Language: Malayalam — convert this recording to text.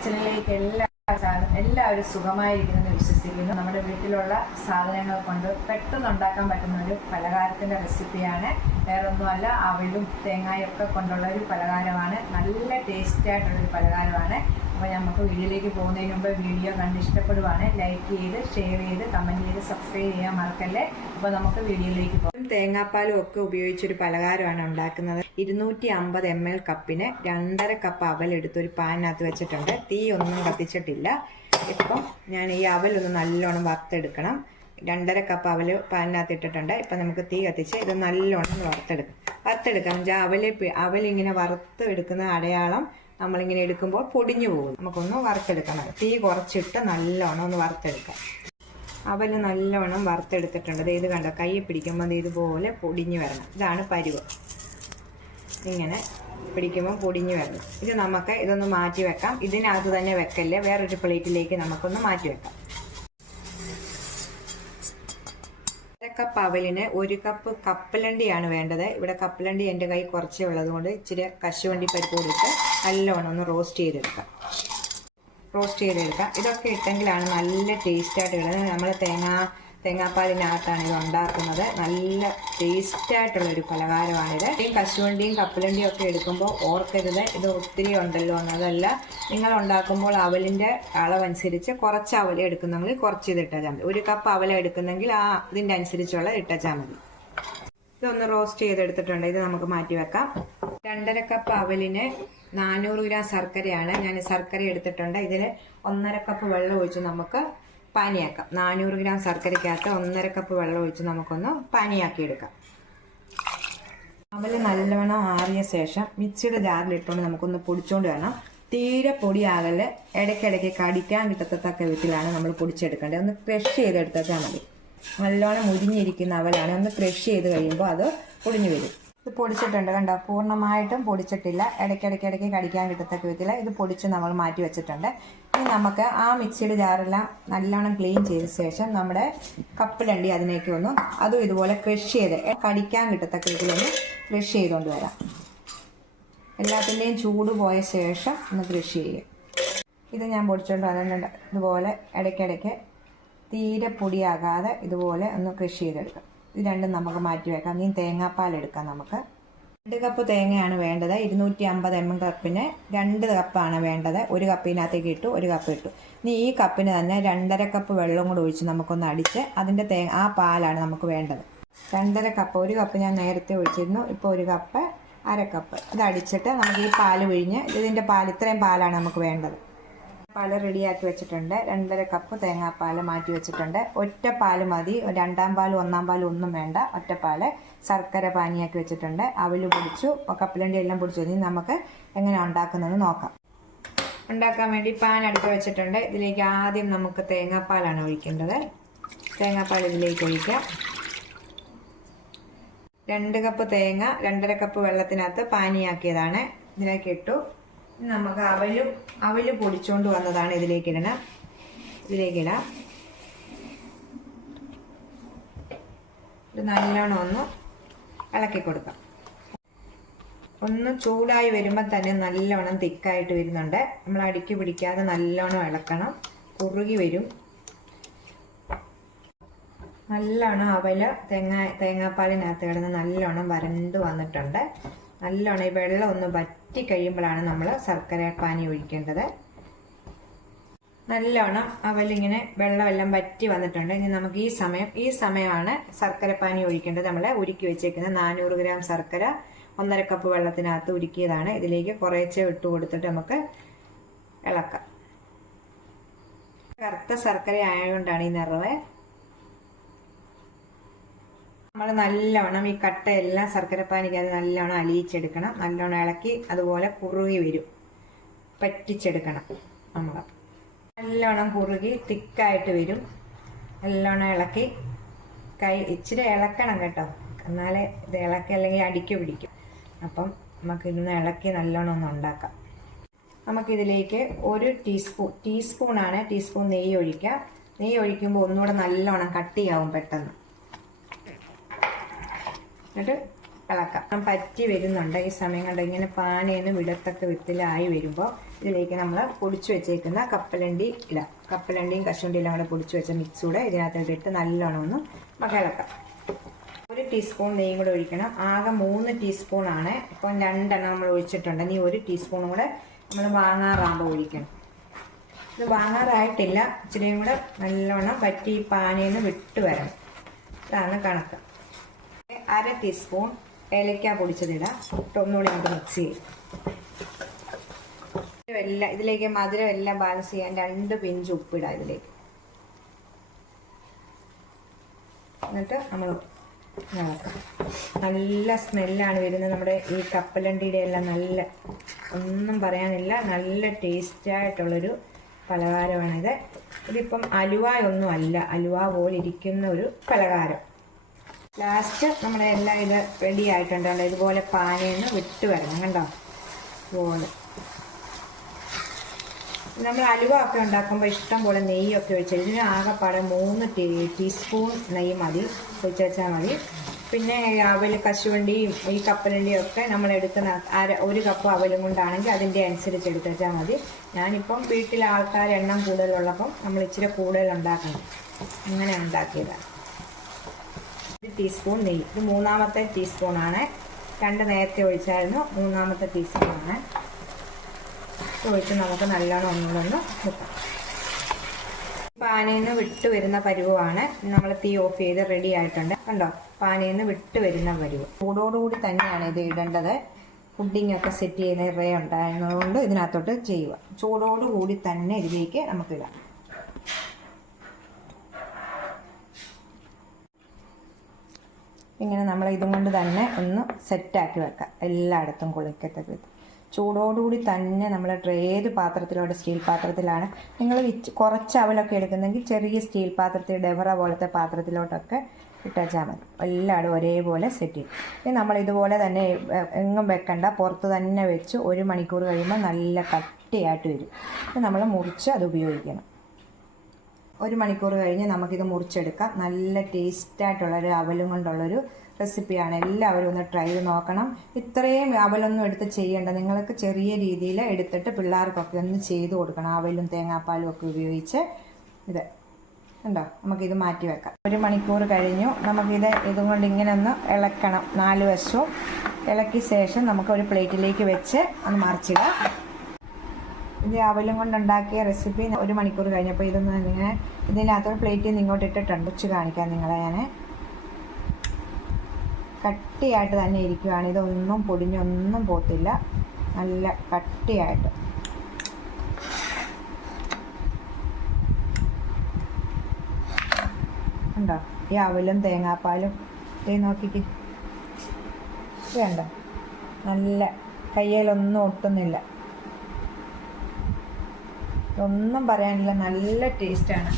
കിച്ചണിലേക്ക് എല്ലാ സാധനം എല്ലാവരും എന്ന് വിശ്വസിക്കുന്നു. നമ്മുടെ വീട്ടിലുള്ള സാധനങ്ങൾ കൊണ്ട് പെട്ടെന്ന് ഉണ്ടാക്കാൻ പറ്റുന്ന ഒരു പലഹാരത്തിന്റെ റെസിപ്പിയാണ് വേറൊന്നുമല്ല അവളും തേങ്ങായൊക്കെ കൊണ്ടുള്ള ഒരു പലഹാരമാണ്. നല്ല ടേസ്റ്റി ആയിട്ടുള്ളൊരു പലഹാരമാണ്. അപ്പോൾ നമുക്ക് വീഡിയോയിലേക്ക് പോകുന്നതിന് മുമ്പ് വീഡിയോ കണ്ട് ഇഷ്ടപ്പെടുവാണ് ലൈക്ക് ചെയ്ത് ഷെയർ ചെയ്ത് കമന്റ് ചെയ്ത് സബ്സ്ക്രൈബ് ചെയ്യാൻ മറക്കല്ലേ? അപ്പോൾ നമുക്ക് വീഡിയോയിലേക്ക് പോകാം തേങ്ങാപ്പാലും ഒക്കെ ഉപയോഗിച്ചൊരു പലഹാരമാണ് ഉണ്ടാക്കുന്നത്. ഇരുന്നൂറ്റി അമ്പത് എം എൽ കപ്പിന് രണ്ടര കപ്പ് അവലെടുത്ത് ഒരു പാനിനകത്ത് വെച്ചിട്ടുണ്ട്. തീ ഒന്നും കത്തിച്ചിട്ടില്ല. ഇപ്പം ഞാൻ ഈ അവലൊന്ന് നല്ലോണം വറുത്തെടുക്കണം. രണ്ടര കപ്പ് അവൽ പാനിനകത്ത് ഇട്ടിട്ടുണ്ട്. ഇപ്പം നമുക്ക് തീ കത്തിച്ച് ഇത് നല്ലോണം വറുത്തെടുക്കും. വറുത്തെടുക്കാം. അവൽ അവലിങ്ങനെ വറുത്ത് എടുക്കുന്ന അടയാളം നമ്മളിങ്ങനെ എടുക്കുമ്പോൾ പൊടിഞ്ഞു പോകും നമുക്കൊന്ന് വറുത്തെടുക്കണം. തീ കുറച്ചിട്ട് നല്ലോണം ഒന്ന് വറുത്തെടുക്കാം. അവൽ നല്ലോണം വറുത്തെടുത്തിട്ടുണ്ട്. ഇത് കണ്ടോ? കൈ പിടിക്കുമ്പോൾ ഇതുപോലെ പൊടിഞ്ഞു വരണം. ഇതാണ് പരുവ്. ഇങ്ങനെ പിടിക്കുമ്പോൾ പൊടിഞ്ഞു വരണം. ഇത് നമുക്ക് ഇതൊന്ന് മാറ്റി വെക്കാം. ഇതിനകത്ത് തന്നെ വെക്കല്ലേ? വേറൊരു പ്ലേറ്റിലേക്ക് നമുക്കൊന്ന് മാറ്റി വെക്കാം. കപ്പ് അവലിന് ഒരു കപ്പ് കപ്പലണ്ടിയാണ് വേണ്ടത്. ഇവിടെ കപ്പലണ്ടി എന്റെ കൈ കുറച്ചേ ഉള്ളത് കൊണ്ട് ഇച്ചിരി കശുവണ്ടി പരിപ്പ് കൊടുത്ത് നല്ലോണം ഒന്ന് റോസ്റ്റ് ചെയ്തെടുക്കാം. റോസ്റ്റ് ചെയ്തെടുക്കാം. ഇതൊക്കെ ഇട്ടെങ്കിലാണ് നല്ല ടേസ്റ്റായിട്ട് കിട്ടുന്നത് നമ്മൾ തേങ്ങ തേങ്ങാപ്പാലിനകത്താണ് ഇത് ഉണ്ടാക്കുന്നത്. നല്ല ടേസ്റ്റായിട്ടുള്ള ഒരു പലഹാരമാണിത്. ഈ കശുവണ്ടിയും കപ്പലണ്ടിയും ഒക്കെ എടുക്കുമ്പോൾ ഓർക്കരുത്. ഇത് ഒത്തിരി ഉണ്ടല്ലോ എന്നതല്ല. നിങ്ങൾ ഉണ്ടാക്കുമ്പോൾ അവലിന്റെ അളവനുസരിച്ച് കുറച്ച് അവല എടുക്കുന്നെങ്കിൽ കുറച്ച് ഇത് ഇട്ടാൽ മതി. ഒരു കപ്പ് അവല എടുക്കുന്നെങ്കിൽ ആ ഇതിന്റെ അനുസരിച്ചുള്ള ഇട്ടാൽ മതി. ഇതൊന്ന് റോസ്റ്റ് ചെയ്തെടുത്തിട്ടുണ്ട്. ഇത് നമുക്ക് മാറ്റി വെക്കാം. രണ്ടര കപ്പ് അവലിന് നാനൂറ് ഗ്രാം ശർക്കരയാണ് ഞാൻ ശർക്കര എടുത്തിട്ടുണ്ട്. ഇതിൽ ഒന്നര കപ്പ് വെള്ളം ഒഴിച്ച് നമുക്ക് പാനിയാക്കാം. നാനൂറ് ഗ്രാം ശർക്കരയ്ക്കകത്ത് ഒന്നര കപ്പ് വെള്ളം ഒഴിച്ച് നമുക്കൊന്ന് പാനിയാക്കി എടുക്കാം അവൽ നല്ലവണ്ണം ആറിയ ശേഷം മിക്സിയുടെ ജാറിലിട്ടുകൊണ്ട് നമുക്കൊന്ന് പൊടിച്ചുകൊണ്ട് വേണം തീരെ പൊടിയാകൽ ഇടയ്ക്കിടയ്ക്ക് കടിക്കാൻ കിട്ടത്തക്ക വിധത്തിലാണ് നമ്മൾ പൊടിച്ചെടുക്കേണ്ടത്. ഒന്ന് ക്രഷ് ചെയ്തെടുത്താൽ മതി. നല്ലോണം മുരിഞ്ഞിരിക്കുന്ന അവലാണ് ഒന്ന് ക്രഷ് ചെയ്ത് കഴിയുമ്പോൾ അത് പൊടിഞ്ഞു വരും. ഇത് പൊടിച്ചിട്ടുണ്ട് കണ്ടോ? പൂർണമായിട്ടും പൊടിച്ചിട്ടില്ല. ഇടയ്ക്കിടയ്ക്ക് ഇടയ്ക്ക് കടിക്കാൻ കിട്ടത്തക്ക വിധത്തിൽ ഇത് പൊടിച്ച് നമ്മൾ മാറ്റി വെച്ചിട്ടുണ്ട്. ഇനി നമുക്ക് ആ മിക്സിയുടെ ജാറെല്ലാം നല്ലോണം ക്ലീൻ ചെയ്ത ശേഷം നമ്മുടെ കപ്പിലണ്ടി അതിനേക്ക് ഒന്ന് അതും ഇതുപോലെ ക്രഷ് ചെയ്ത് കടിക്കാൻ കിട്ടത്തക്ക വിധത്തിലൊന്ന് ക്രഷ് ചെയ്തുകൊണ്ട് വരാം. എല്ലാത്തിന്റെയും ചൂട് പോയ ശേഷം ഒന്ന് ക്രഷ് ചെയ്യും ഇത് ഞാൻ പൊടിച്ചുകൊണ്ട് വന്നിട്ടുണ്ട്. ഇതുപോലെ ഇടയ്ക്കിടയ്ക്ക് തീരെ പൊടിയാകാതെ ഇതുപോലെ ഒന്ന് കൃഷി ചെയ്തെടുക്കാം. ഇത് രണ്ടും നമുക്ക് മാറ്റി വെക്കാം. ഇനി തേങ്ങാപ്പാൽ എടുക്കാം നമുക്ക്. രണ്ട് കപ്പ് തേങ്ങയാണ് വേണ്ടത്. ഇരുന്നൂറ്റി അമ്പത് എം എം കപ്പിന് രണ്ട് കപ്പാണ് വേണ്ടത്. ഒരു കപ്പിനകത്തേക്ക് ഇട്ടു ഒരു കപ്പ് ഇട്ടു. ഇനി ഈ കപ്പിന് തന്നെ രണ്ടര കപ്പ് വെള്ളം കൂടെ ഒഴിച്ച് നമുക്കൊന്ന് അടിച്ച് അതിന്റെ തേ ആ പാലാണ് നമുക്ക് വേണ്ടത്. രണ്ടര കപ്പ് ഒരു കപ്പ് ഞാൻ നേരത്തെ ഒഴിച്ചിരുന്നു. ഇപ്പോൾ ഒരു കപ്പ് അര കപ്പ് ഇത് അടിച്ചിട്ട് നമുക്ക് ഈ പാൽ പിഴിഞ്ഞ് ഇതിന്റെ പാൽ ഇത്രയും പാലാണ് നമുക്ക് വേണ്ടത്. പാൽ റെഡിയാക്കി വെച്ചിട്ടുണ്ട്. രണ്ടര കപ്പ് തേങ്ങാപ്പാൽ മാറ്റി വെച്ചിട്ടുണ്ട്. ഒറ്റ പാൽ മതി. രണ്ടാം പാലും ഒന്നാം പാലും ഒന്നും വേണ്ട. ഒറ്റപ്പാൽ ശർക്കര പാനിയാക്കി വെച്ചിട്ടുണ്ട്. അവൽ പൊടിച്ചു. കപ്പലണ്ടി എല്ലാം പൊടിച്ചു. ഇനി നമുക്ക് എങ്ങനെ ഉണ്ടാക്കുന്നത് നോക്കാം. ഉണ്ടാക്കാൻ വേണ്ടി പാൻ അടുത്ത് വെച്ചിട്ടുണ്ട്. ഇതിലേക്ക് ആദ്യം നമുക്ക് തേങ്ങാപ്പാലാണ് ഒഴിക്കേണ്ടത്. തേങ്ങാപ്പാൽ ഇതിലേക്ക് ഒഴിക്കാം. രണ്ട് കപ്പ് തേങ്ങ രണ്ടര കപ്പ് വെള്ളത്തിനകത്ത് പാനിയാക്കിയതാണ്. ഇതിലേക്ക് ഇട്ടു. നമുക്ക് അവലും അവൽ പൊടിച്ചുകൊണ്ട് വന്നതാണ് ഇതിലേക്ക് ഇടണം ഇതിലേക്ക് ഇടാം നല്ലോണം ഒന്ന് ഇളക്കി കൊടുക്കാം. ഒന്ന് ചൂടായി വരുമ്പോൾ തന്നെ നല്ലോണം തിക്കായിട്ട് വരുന്നുണ്ട്. നമ്മൾ അടിക്ക് പിടിക്കാതെ നല്ലോണം ഇളക്കണം. കുറുകി വരും. നല്ലോണം അവൽ തേങ്ങ തേങ്ങാപ്പാലിനകത്ത് കിടന്ന് നല്ലോണം വരണ്ട് വന്നിട്ടുണ്ട്. നല്ലോണം ഈ വെള്ളം ഒന്ന് വറ്റി കഴിയുമ്പോഴാണ് നമ്മൾ ശർക്കര പാനി ഒഴിക്കേണ്ടത്. നല്ലോണം അവലിങ്ങനെ വെള്ളമെല്ലാം വറ്റി വന്നിട്ടുണ്ട്. ഇനി നമുക്ക് ഈ സമയം ഈ സമയമാണ് ശർക്കര പാനി ഒഴിക്കേണ്ടത്. നമ്മൾ ഉരുക്കി വെച്ചേക്കുന്നത് നാനൂറ് ഗ്രാം ശർക്കര ഒന്നര കപ്പ് വെള്ളത്തിനകത്ത് ഉരുക്കിയതാണ്. ഇതിലേക്ക് കുറേച്ചേ ഇട്ട് കൊടുത്തിട്ട് നമുക്ക് ഇളക്കാം. കറുത്ത ശർക്കര ആയതുകൊണ്ടാണ് ഈ നിറവ് നമ്മൾ നല്ലോണം ഈ കട്ട കട്ടയെല്ലാം ശർക്കരപ്പാനിക്കകത്ത് നല്ലോണം അലിയിച്ചെടുക്കണം. നല്ലോണം ഇളക്കി അതുപോലെ കുറുകി വരും. പറ്റിച്ചെടുക്കണം നമ്മൾ. നല്ലോണം കുറുകി തിക്കായിട്ട് വരും. നല്ലോണം ഇളക്കി കൈ ഇച്ചിരി ഇളക്കണം കേട്ടോ. എന്നാലേ ഇത് ഇളക്കി അല്ലെങ്കിൽ അടിക്ക് പിടിക്കും. അപ്പം നമുക്ക് ഇന്ന് ഇളക്കി നല്ലോണം ഒന്ന് ഉണ്ടാക്കാം. നമുക്കിതിലേക്ക് ഒരു ടീസ്പൂൺ ടീസ്പൂണാണ് ടീസ്പൂൺ നെയ്യ് ഒഴിക്കുക നെയ്യ് ഒഴിക്കുമ്പോൾ ഒന്നുകൂടെ നല്ലോണം കട്ടിയാവും പെട്ടെന്ന്. എന്നിട്ട് ഇളക്കാം. പറ്റി വരുന്നുണ്ട്. ഈ സമയം കണ്ട്? ഇങ്ങനെ പാനേന്ന് വിടത്തക്ക വിത്തിലായി വരുമ്പോൾ ഇതിലേക്ക് നമ്മൾ പൊടിച്ചു വെച്ചേക്കുന്ന കപ്പലണ്ടി ഇടാം. കപ്പലണ്ടിയും കശുവണ്ടിയും എല്ലാം കൂടെ പൊടിച്ചു വെച്ച മിക്സ് കൂടെ ഇതിനകത്തോട്ട് ഇട്ട് നല്ലോണം ഒന്ന് മകളക്കാം ഒരു ടീസ്പൂൺ നെയ്യും കൂടെ ഒഴിക്കണം. ആകെ മൂന്ന് ടീസ്പൂൺ ആണ്. ഇപ്പം രണ്ടെണ്ണം നമ്മൾ ഒഴിച്ചിട്ടുണ്ട്. ഇനി ഒരു ടീസ്പൂണും കൂടെ നമ്മൾ വാങ്ങാറാകുമ്പോൾ ഒഴിക്കണം. ഇത് വാങ്ങാറായിട്ടില്ല. ഇച്ചിരിയും കൂടെ നല്ലോണം പറ്റി പാനിയിൽ നിന്ന് വിട്ട് വരണം. ഇതാണ് കണക്ക്. അര ടീസ്പൂൺ ഏലക്ക പൊടിച്ചതിടാം. ഒന്നുകൂടി നമുക്ക് മിക്സ് ചെയ്യും. ഇതിലേക്ക് മധുരം എല്ലാം ബാലൻസ് ചെയ്യാൻ രണ്ട് പിഞ്ച് ഉപ്പിടാം ഇതിലേക്ക്. എന്നിട്ട് നമ്മൾ നല്ല സ്മെല്ലാണ് വരുന്നത് നമ്മുടെ ഈ കപ്പലണ്ടിയുടെ എല്ലാം നല്ല ഒന്നും പറയാനില്ല നല്ല ടേസ്റ്റായിട്ടുള്ളൊരു പലഹാരമാണിത്. ഇതിപ്പം അലുവയൊന്നും അല്ല അലുവ പോലെ ഇരിക്കുന്ന ഒരു പലഹാരം. ലാസ്റ്റ് നമ്മുടെ എല്ലാം ഇത് റെഡി ആയിട്ടുണ്ടല്ലോ ഇതുപോലെ പാനയിൽ വിട്ട് വരണം. കണ്ടോ? ഇതുപോലെ. നമ്മൾ അലുവ ഒക്കെ ഉണ്ടാക്കുമ്പോൾ ഇഷ്ടം പോലെ നെയ്യൊക്കെ ഒഴിച്ച് ഇതിന് ആകെപ്പാടെ മൂന്ന് ടീ ടീസ്പൂൺ നെയ്യ് മതി. ഒഴിച്ച് വെച്ചാൽ മതി. പിന്നെ അവൽ കശുവണ്ടിയും ഈ കപ്പലണ്ടിയും ഒക്കെ നമ്മൾ എടുക്കുന്ന അര ഒരു കപ്പ് അവലും കൊണ്ടാണെങ്കിൽ അതിന്റെ അനുസരിച്ച് എടുത്ത് വെച്ചാൽ മതി. ഞാനിപ്പം വീട്ടിലെ ആൾക്കാർ എണ്ണം കൂടുതലുള്ളപ്പം നമ്മൾ ഇച്ചിരി കൂടുതൽ ഉണ്ടാക്കണം. അങ്ങനെ ഉണ്ടാക്കിയതാണ്. ഒരു ടീസ്പൂൺ നെയ്യ്. ഇത് മൂന്നാമത്തെ ടീസ്പൂണാണ് രണ്ട് നേരത്തെ ഒഴിച്ചായിരുന്നു. മൂന്നാമത്തെ ടീസ്പൂണാണ് ഒഴിച്ച് നമുക്ക് നല്ലോണം ഒന്നുകൂടെ ഒന്ന് വെക്കാം പാനയിൽ നിന്ന് വിട്ട് വരുന്ന പരുവാണ് നമ്മൾ തീ ഓഫ് ചെയ്ത് റെഡി ആയിട്ടുണ്ട്. കണ്ടോ? പാനയിൽ നിന്ന് വിട്ട് വരുന്ന പരുവ്. ചൂടോടുകൂടി തന്നെയാണ് ഇത് ഇടേണ്ടത്. പുഡിംഗ് ഒക്കെ സെറ്റ് ചെയ്യുന്ന ഉണ്ടായിരുന്നതുകൊണ്ട് ഇതിനകത്തോട്ട് ചെയ്യുക. ചൂടോടുകൂടി തന്നെ ഇതിലേക്ക് നമുക്ക് ഇങ്ങനെ നമ്മൾ ഇതും കൊണ്ട് തന്നെ ഒന്ന് സെറ്റാക്കി വെക്കാം. എല്ലായിടത്തും കുളിക്കത്തക്ക വിധം. ചൂടോടുകൂടി തന്നെ നമ്മൾ ഏത് പാത്രത്തിലോട്ട് സ്റ്റീൽ പാത്രത്തിലാണ് നിങ്ങൾ കുറച്ച് അവലൊക്കെ എടുക്കുന്നെങ്കിൽ ചെറിയ സ്റ്റീൽ പാത്രത്തിൽ ഡെവറ പോലത്തെ പാത്രത്തിലോട്ടൊക്കെ ഇട്ടാച്ചാൽ മതി. എല്ലായിടും ഒരേപോലെ സെറ്റ് ചെയ്യും. ഇനി നമ്മൾ ഇതുപോലെ തന്നെ എങ്ങും വെക്കണ്ട. പുറത്ത് തന്നെ വെച്ച് ഒരു മണിക്കൂർ കഴിയുമ്പോൾ നല്ല കട്ടിയായിട്ട് വരും. നമ്മൾ മുറിച്ച് അത് ഉപയോഗിക്കണം. ഒരു മണിക്കൂർ കഴിഞ്ഞ് നമുക്കിത് മുറിച്ചെടുക്കാം. നല്ല ടേസ്റ്റായിട്ടുള്ളൊരു അവലും കൊണ്ടുള്ളൊരു റെസിപ്പിയാണ്. എല്ലാവരും ഒന്ന് ട്രൈ ചെയ്ത് നോക്കണം. ഇത്രയും അവലൊന്നും എടുത്ത് ചെയ്യേണ്ട. നിങ്ങൾക്ക് ചെറിയ രീതിയിൽ എടുത്തിട്ട് പിള്ളേർക്കൊക്കെ ഒന്ന് ചെയ്ത് കൊടുക്കണം. അവലും തേങ്ങാപ്പാലും ഒക്കെ ഉപയോഗിച്ച് ഇത്. ഉണ്ടോ നമുക്കിത് മാറ്റി വെക്കാം. ഒരു മണിക്കൂർ കഴിഞ്ഞു. നമുക്കിത് ഇതും കൊണ്ട് ഇങ്ങനെ ഒന്ന് ഇളക്കണം. നാല് വശവും. ഇളക്കിയ ശേഷം നമുക്ക് ഒരു പ്ലേറ്റിലേക്ക് വെച്ച് ഒന്ന് മറിച്ചിടാം. ഇത് അവലും കൊണ്ടുണ്ടാക്കിയ റെസിപ്പി ഒരു മണിക്കൂർ കഴിഞ്ഞപ്പോൾ ഇതൊന്ന് ഇങ്ങനെ ഇതിനകത്തൊരു പ്ലേറ്റിൽ ഇങ്ങോട്ട് ഇട്ടിട്ടുണ്ട്. ഉച്ച കാണിക്കാം നിങ്ങളെ ഞാൻ കട്ടിയായിട്ട് തന്നെ ഇരിക്കുകയാണ് ഇതൊന്നും പൊടിഞ്ഞൊന്നും പോത്തില്ല. നല്ല കട്ടിയായിട്ട്. ഉണ്ടോ ഈ അവലും തേങ്ങാപ്പാലും ഇത് നോക്കിക്ക്. വേണ്ട നല്ല കയ്യിലൊന്നും ഒട്ടുന്നില്ല. ഒന്നും പറയാനില്ല. നല്ല ടേസ്റ്റാണ്